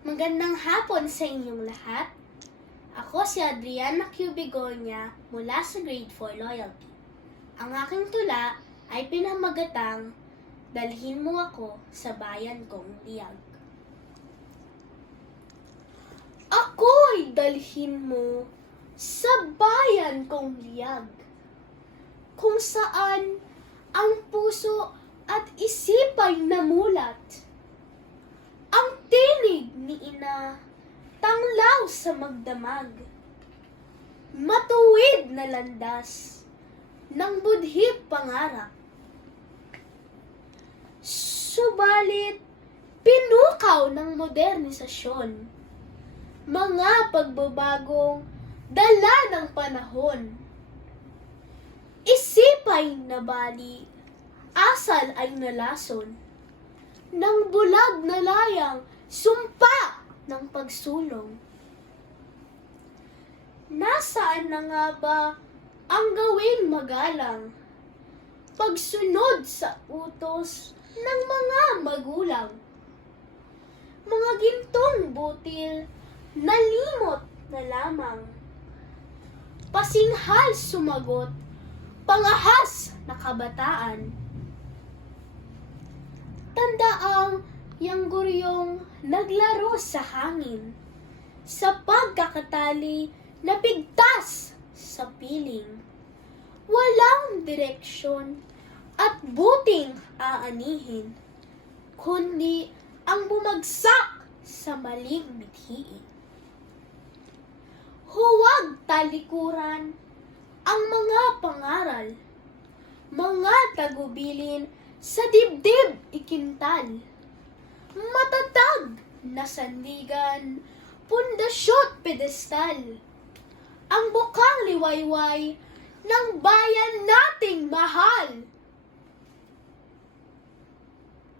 Magandang hapon sa inyong lahat. Ako si Adriana Q. Bigonya mula sa Grade 4 Loyalty. Ang aking tula ay pinamagatang Dalhin Mo Ako sa Bayan Kong Liag. Ako'y dalhin mo sa bayan kong liag, kung saan ang puso at isipa'y namulat. Ang tinig ni ina, tanglaw sa magdamag, matuwid na landas ng budhit pangarap. Subalit, pinukaw ng modernisasyon, mga pagbabagong dala ng panahon. Isipa'y nabali, asal ay nalason, ng bulag na layang sumpa ng pagsulong. Nasaan na nga ba ang gawing magalang, pagsunod sa utos ng mga magulang? Mga gintong butil, nalimot na lamang, pasinghal sumagot, pangahas na kabataan. Tandaang yang guryong naglaro sa hangin, sa pagkakatali na bigtas sa piling. Walang direksyon at buting aanihin, kundi ang bumagsak sa maling mithiin. Huwag talikuran ang mga pangaral, mga tagubilin sa dibdib ikintal. Matatag na sandigan, pundasyo't pedestal, ang bukang liwayway ng bayan natin.